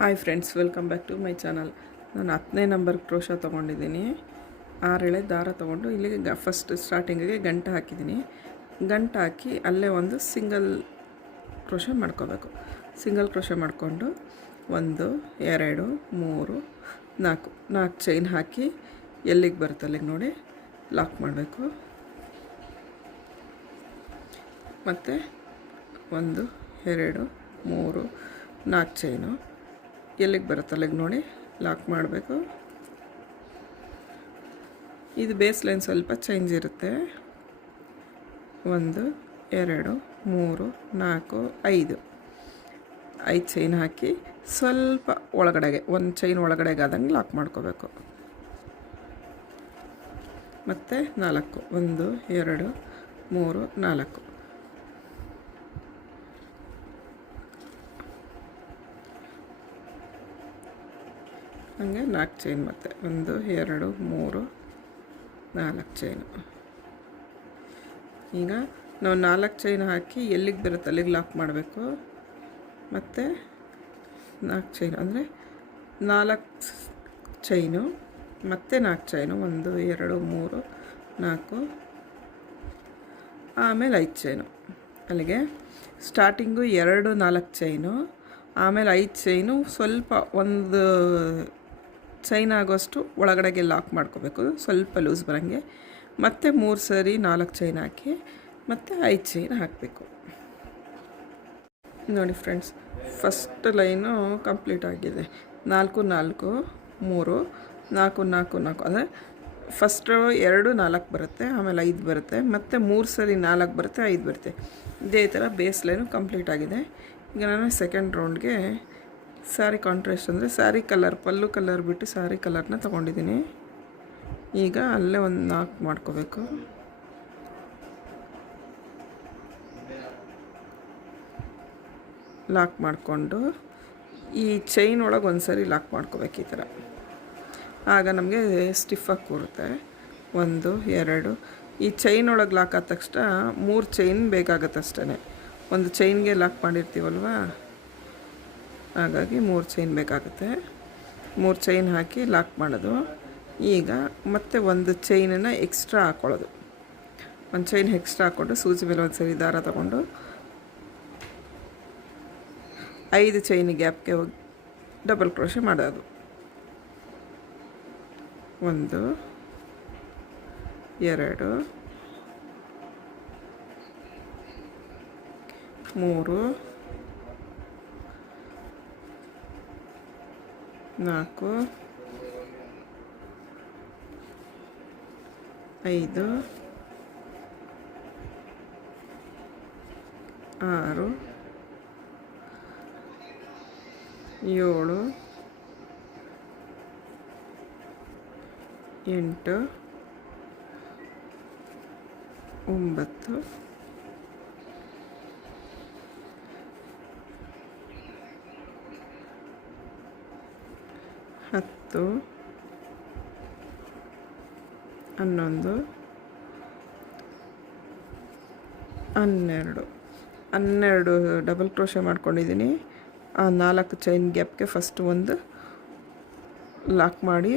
Hi friends, welcome back to my channel. ನಾನು 10ನೇ number crochet ತೊಗೊಂಡಿದ್ದೀನಿ. 6 ಎಳೆ ದಾರ ತೊಗೊಂಡು ಇಲ್ಲಿಗೆ ಫಸ್ಟ್ ಸ್ಟಾರ್ಟಿಂಗಿಗೆ ಗಂಟು ಹಾಕಿದ್ದೀನಿ. ಗಂಟು ಹಾಕಿ ಅಲ್ಲೇ ಒಂದು ಸಿಂಗಲ್ ಕ್ರೋಶ ಮಾಡ್ಕೋಬೇಕು. ಸಿಂಗಲ್ ಕ್ರೋಶ ಮಾಡಿಕೊಂಡು 1 2 3 4 ಚೈನ್ ಹಾಕಿ ಎಲ್ಲಿಗೆ ಬರುತ್ತೆ ಅಲ್ಲಿಗೆ ನೋಡಿ ಲಾಕ್ ಮಾಡಬೇಕು. ಮತ್ತು 1 2 3 4 ಚೈನು ಎಲ್ಲಿಗೆ ಬರುತ್ತೆ ಅಲ್ಲಿಗೆ ನೋಡಿ ಲಾಕ್ ಮಾಡಬೇಕು. ಇದು ಬೇಸ್ ಲೈನ್ ಸ್ವಲ್ಪ ಚೇಂಜ್ ಇರುತ್ತೆ. 1 2 3 4 5 ಚೈನ್ ಹಾಕಿ ಸ್ವಲ್ಪ ಒಳಗಡೆಗೆ ಒಂದು ಚೈನ್ ಒಳಗಡೆಗೆ ಆದಂಗೆ ಲಾಕ್ ಮಾಡ್ಕೋಬೇಕು. ಮತ್ತು 4 1 2 3 4 ಹಂಗೆ 4 ಚೈನ್, ಮತ್ತು 1 2 3 4 ಚೈನು. ಈಗ ನಾವು 4 ಚೈನ್ ಹಾಕಿ ಎಲ್ಲಿಗೆ ಬರುತ್ತೆ ಅಲ್ಲಿಗೆ ಲಾಕ್ ಮಾಡಬೇಕು. ಮತ್ತು 4 ಚೈನು ಅಂದರೆ 4 ಚೈನು ಮತ್ತು 4 ಚೈನು 1 2 3 4 ಆಮೇಲೆ 5 ಚೈನು. ಅಲ್ಲಿಗೆ ಸ್ಟಾರ್ಟಿಂಗು 2 4 ಚೈನು, ಆಮೇಲೆ 5 ಚೈನು, ಸ್ವಲ್ಪ ಒಂದು ಚೈನ್ ಆಗೋಷ್ಟು ಒಳಗಡೆಗೆ ಲಾಕ್ ಮಾಡ್ಕೋಬೇಕು, ಸ್ವಲ್ಪ ಲೂಸ್ ಬರೋಂಗೆ. ಮತ್ತು 3 ಸರಿ 4 ಚೈನ್ ಹಾಕಿ ಮತ್ತು 5 ಚೈನ್ ಹಾಕಬೇಕು. ನೋಡಿ ಫ್ರೆಂಡ್ಸ್, ಫಸ್ಟ್ ಲೈನು ಕಂಪ್ಲೀಟ್ ಆಗಿದೆ. 4 4 3 4 4 4 ಅಂದರೆ ಫಸ್ಟು 2 4 ಬರುತ್ತೆ, ಆಮೇಲೆ 5 ಬರುತ್ತೆ, ಮತ್ತು 3 ಸರಿ 4 ಬರುತ್ತೆ, 5 ಬರುತ್ತೆ. ಇದೇ ಥರ ಬೇಸ್ ಲೈನು ಕಂಪ್ಲೀಟ್ ಆಗಿದೆ. ಈಗ ನಾನು ಸೆಕೆಂಡ್ ರೌಂಡ್ಗೆ ಸ್ಯಾರಿ ಕಾಂಟ್ರಾಸ್ಟ್ ಅಂದರೆ ಸ್ಯಾರಿ ಕಲರ್, ಪಲ್ಲು ಕಲರ್ ಬಿಟ್ಟು ಸ್ಯಾರಿ ಕಲರ್ನ ತೊಗೊಂಡಿದ್ದೀನಿ. ಈಗ ಅಲ್ಲೇ ಒಂದು 4 ಮಾಡ್ಕೋಬೇಕು. ಲಾಕ್ ಮಾಡಿಕೊಂಡು ಈ ಚೈನ್ ಒಳಗೆ ಒಂದು ಸರಿ ಲಾಕ್ ಮಾಡ್ಕೋಬೇಕು ಈ ಥರ. ಆಗ ನಮಗೆ ಸ್ಟಿಫಾಗಿ ಕೂರುತ್ತೆ. 1 2 ಈ ಚೈನ್ ಒಳಗೆ ಲಾಕ್ ಆದ ತಕ್ಷಣ 3 ಚೈನ್ ಬೇಕಾಗತ್ತೆ ಅಷ್ಟೇ. ಒಂದು ಚೈನ್ಗೆ ಲಾಕ್ ಮಾಡಿರ್ತೀವಲ್ವ, ಹಾಗಾಗಿ 3 ಚೈನ್ ಬೇಕಾಗುತ್ತೆ. 3 ಚೈನ್ ಹಾಕಿ ಲಾಕ್ ಮಾಡೋದು. ಈಗ ಮತ್ತೆ ಒಂದು ಚೈನನ್ನು ಎಕ್ಸ್ಟ್ರಾ ಹಾಕ್ಕೊಳ್ಳೋದು. ಒಂದು ಚೈನ್ ಎಕ್ಸ್ಟ್ರಾ ಹಾಕ್ಕೊಂಡು ಸೂಜಿ ಮೇಲೆ ಒಂದು ಸರಿ ದಾರ ತಗೊಂಡು 5 ಚೈನ್ ಗ್ಯಾಪ್ಗೆ ಹೋಗಿ ಡಬಲ್ ಕ್ರೋಶೆ ಮಾಡೋದು. 1 2 3 4 5 6 7 8 9 10 11 12 ಡಬಲ್ ಕ್ರೋಶೆ ಮಾಡ್ಕೊಂಡಿದ್ದೀನಿ. ಆ 4 ಚೈನ್ ಗ್ಯಾಪ್ಗೆ ಫಸ್ಟ್ ಒಂದು ಲಾಕ್ ಮಾಡಿ,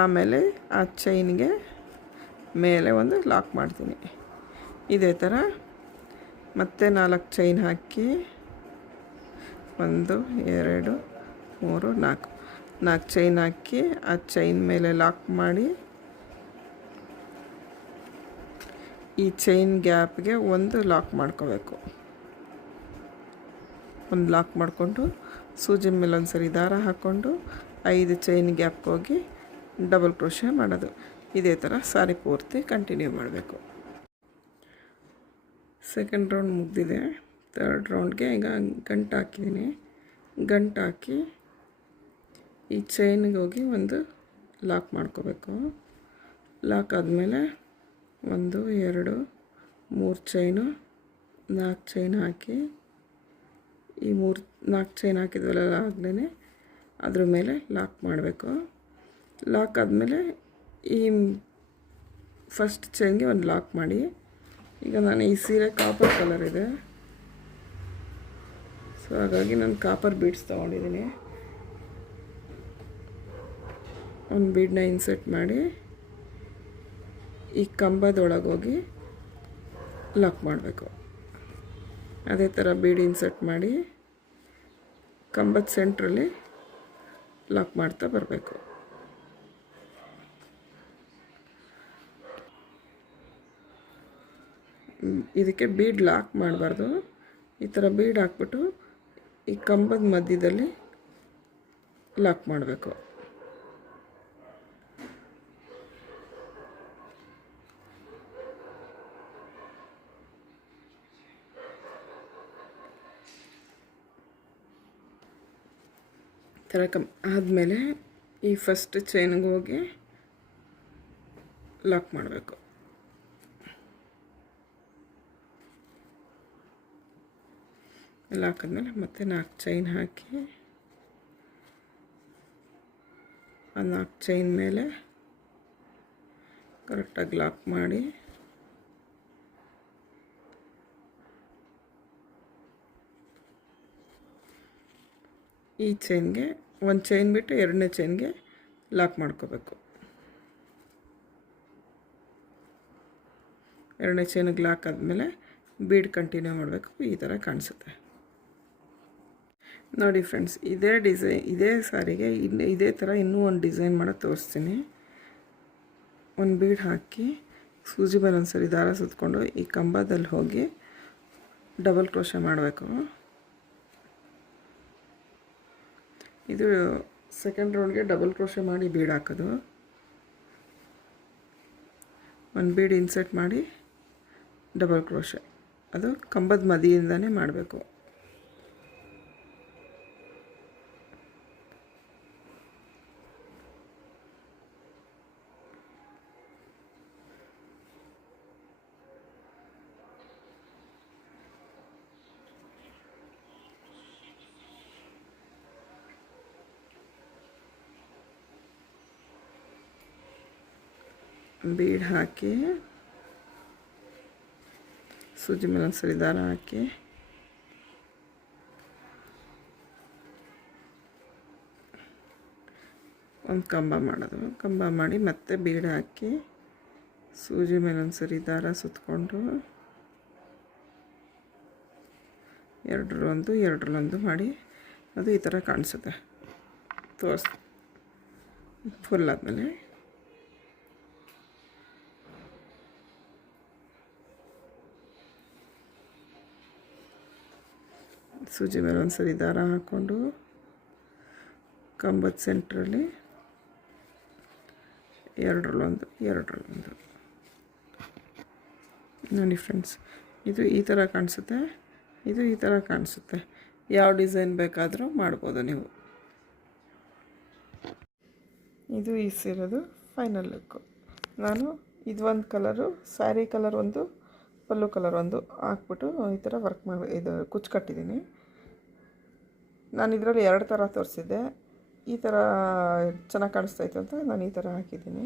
ಆಮೇಲೆ ಆ ಚೈನ್ಗೆ ಮೇಲೆ ಒಂದು ಲಾಕ್ ಮಾಡ್ತೀನಿ. ಇದೇ ಥರ ಮತ್ತೆ 4 ಚೈನ್ ಹಾಕಿ 1 2 3 4 ಚೈನ್ ಹಾಕಿ ಆ ಚೈನ್ ಮೇಲೆ ಲಾಕ್ ಮಾಡಿ, ಈ ಚೈನ್ ಗ್ಯಾಪ್ಗೆ ಒಂದು ಲಾಕ್ ಮಾಡ್ಕೋಬೇಕು. ಒಂದು ಲಾಕ್ ಮಾಡಿಕೊಂಡು ಸೂಜಿ ಮೇಲೆ ಒಂದು ಸರಿ ದಾರ ಹಾಕ್ಕೊಂಡು 5 ಚೈನ್ ಗ್ಯಾಪ್ಗೆ ಹೋಗಿ ಡಬಲ್ ಕ್ರೋಶೆ ಮಾಡೋದು. ಇದೇ ಥರ ಸಾರಿ ಪೂರ್ತಿ ಕಂಟಿನ್ಯೂ ಮಾಡಬೇಕು. ಸೆಕೆಂಡ್ ರೌಂಡ್ ಮುಗಿದಿದೆ. ಥರ್ಡ್ ರೌಂಡ್ಗೆ ಈಗ ಗಂಟು ಹಾಕಿದ್ದೀನಿ. ಗಂಟು ಹಾಕಿ ಈ ಚೈನ್ಗೆ ಹೋಗಿ ಒಂದು ಲಾಕ್ ಮಾಡ್ಕೋಬೇಕು. ಲಾಕ್ ಆದಮೇಲೆ 1 2 3 ಚೈನು 4 ಚೈನ್ ಹಾಕಿ, ಈ 4 ಚೈನ್ ಹಾಕಿದ್ವಲ್ಲ ಆಗಲೇ ಅದ್ರ ಮೇಲೆ ಲಾಕ್ ಮಾಡಬೇಕು. ಲಾಕ್ ಆದಮೇಲೆ ಈ ಫಸ್ಟ್ ಚೈನ್ಗೆ ಒಂದು ಲಾಕ್ ಮಾಡಿ. ಈಗ ನಾನು ಈ ಸೀರೆ ಕಾಪರ್ ಕಲರ್ ಇದೆ, ಸೊ ಹಾಗಾಗಿ ನಾನು ಕಾಪರ್ ಬೀಡ್ಸ್ ತೊಗೊಂಡಿದ್ದೀನಿ. ಒಂದು ಬೀಡನ್ನ ಇನ್ಸರ್ಟ್ ಮಾಡಿ ಈ ಕಂಬದೊಳಗೆ ಹೋಗಿ ಲಾಕ್ ಮಾಡಬೇಕು. ಅದೇ ಥರ ಬೀಡ್ ಇನ್ಸರ್ಟ್ ಮಾಡಿ ಕಂಬದ ಸೆಂಟ್ರಲ್ಲಿ ಲಾಕ್ ಮಾಡ್ತಾ ಬರಬೇಕು. ಇದಕ್ಕೆ ಬೀಡ್ ಲಾಕ್ ಮಾಡಬಾರ್ದು. ಈ ಥರ ಬೀಡ್ ಹಾಕ್ಬಿಟ್ಟು ಈ ಕಂಬದ ಮಧ್ಯದಲ್ಲಿ ಲಾಕ್ ಮಾಡಬೇಕು. ಈ ಥರ ಆದಮೇಲೆ ಈ ಫಸ್ಟ್ ಚೈನ್ಗೆ ಹೋಗಿ ಲಾಕ್ ಮಾಡಬೇಕು. ಎಲ್ಲ ಹಾಕಿದ್ಮೇಲೆ ಮತ್ತೆ 4 ಚೈನ್ ಹಾಕಿ ಆ 4 ಚೈನ್ ಮೇಲೆ ಕರೆಕ್ಟಾಗಿ ಲಾಕ್ ಮಾಡಿ ಈ ಚೈನ್ಗೆ ಒಂದು ಚೈನ್ ಬಿಟ್ಟು 2ನೇ ಚೈನ್ಗೆ ಲಾಕ್ ಮಾಡ್ಕೋಬೇಕು. 2ನೇ ಚೈನಿಗೆ ಲಾಕ್ ಆದಮೇಲೆ ಬೀಡ್ ಕಂಟಿನ್ಯೂ ಮಾಡಬೇಕು. ಈ ಥರ ಕಾಣಿಸುತ್ತೆ ನೋಡಿ ಫ್ರೆಂಡ್ಸ್. ಇದೇ ಡಿಸೈನ್, ಇದೇ ಸಾರಿಗೆ ಇದೇ ಥರ ಇನ್ನೂ ಒಂದು ಡಿಸೈನ್ ಮಾಡೋದು ತೋರಿಸ್ತೀನಿ. ಒಂದು ಬೀಡ್ ಹಾಕಿ ಸೂಜಿ ಮೇಲೆ ಒಂದು ಸರಿ ದಾರ ಸುತ್ತಕೊಂಡು ಈ ಕಂಬದಲ್ಲಿ ಹೋಗಿ ಡಬಲ್ ಕ್ರೋಶೆ ಮಾಡಬೇಕು. ಇದು ಸೆಕೆಂಡ್ ರೌಂಡ್ಗೆ ಡಬಲ್ ಕ್ರೋಶೆ ಮಾಡಿ ಬೀಡ್ ಹಾಕೋದು. ಒಂದು ಬೀಡ್ ಇನ್ಸರ್ಟ್ ಮಾಡಿ ಡಬಲ್ ಕ್ರೋಶೆ, ಅದು ಕಂಬದ ಮಧ್ಯದಿಂದನೇ ಮಾಡಬೇಕು. ಬೀಡ್ ಹಾಕಿ ಸೂಜಿ ಮೇಲೆ ಒಂದು ಸರಿ ದಾರ ಹಾಕಿ ಒಂದು ಕಂಬ ಮಾಡೋದು. ಕಂಬ ಮಾಡಿ ಮತ್ತೆ ಬೀಡ್ ಹಾಕಿ ಸೂಜಿ ಮೇಲೆ ಒಂದು ಸರಿ ದಾರ ಸುತ್ತಕೊಂಡು ಎರಡರಲ್ಲೊಂದು ಮಾಡಿ ಅದು ಈ ಥರ ಕಾಣಿಸುತ್ತೆ. ಫುಲ್ ಆದಮೇಲೆ ಸೂಜಿ ಮೇಲೆ ಒಂದು ಸರಿ ದಾರ ಹಾಕ್ಕೊಂಡು ಕಂಬದ ಸೆಂಟ್ರಲ್ಲಿ ಎರಡರಲ್ಲೊಂದು ನೋಡಿ ಫ್ರೆಂಡ್ಸ್. ಇದು ಈ ಥರ ಕಾಣಿಸುತ್ತೆ, ಇದು ಈ ಥರ ಕಾಣಿಸುತ್ತೆ. ಯಾವ ಡಿಸೈನ್ ಬೇಕಾದರೂ ಮಾಡ್ಬೋದು ನೀವು. ಇದು ಈ ಸೀರೆದು ಫೈನಲ್ ಲುಕ್ಕು. ನಾನು ಇದು ಒಂದು ಕಲರು, ಸ್ಯಾರಿ ಕಲರ್ ಒಂದು, ಪಲ್ಲು ಕಲರ್ ಒಂದು ಹಾಕ್ಬಿಟ್ಟು ಈ ಥರ ವರ್ಕ್ ಮಾಡಿ ಇದು ಕುಚ್ಚು ಕಟ್ಟಿದ್ದೀನಿ. ನಾನು ಇದರಲ್ಲಿ 2 ಥರ ತೋರಿಸಿದ್ದೆ. ಈ ಥರ ಚೆನ್ನಾಗಿ ಕಾಣಿಸ್ತಾಯಿತ್ತು ಅಂತ ನಾನು ಈ ಥರ ಹಾಕಿದ್ದೀನಿ.